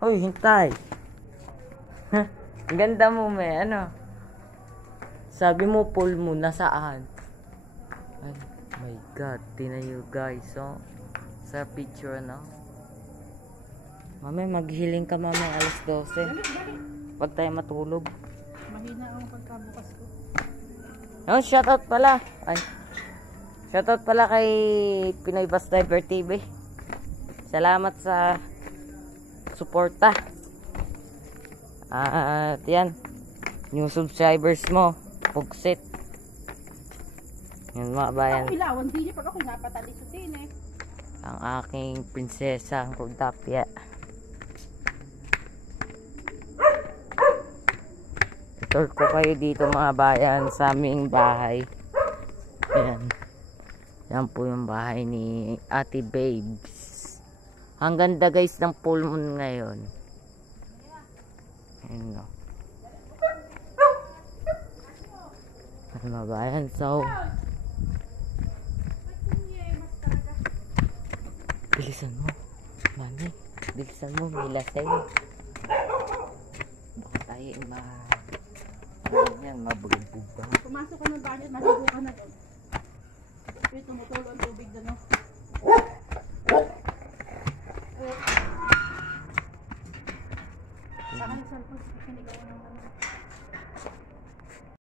Hoy, hintay. Ang ganda mo, me. Ano? Sabi mo, pool mo. Nasaan? Ay, my God. Tingnan nyo, guys. Oh. Sa picture, no? Mami, maghiling ka, mami. Alas 12. Pag tayo matulog. Mahina ang pagkabukas ko. Oh, shoutout pala. Ay. Shoutout pala kay Pinoy Bus Driver TV. Salamat sa suporta. At yan. New subscribers mo. Pugsit. Yan mga bayan. Ako ilawan din pag ako napatali sa tine. Ang aking prinsesa ang Kordapia. Tour ko kayo dito mga bayan sa aming bahay. Ayan. Yan po yung bahay ni Ate Babes. Ang ganda guys ng full moon ngayon. Ayan no. Mga bayan. So bilisan mo. Mami, bilisan mo. May lasay. Baka tayo yan, mabugbog ba? Pumasok ka ng bahay at maligo ka na doon. Ito, tumutulo ang tubig doon. No?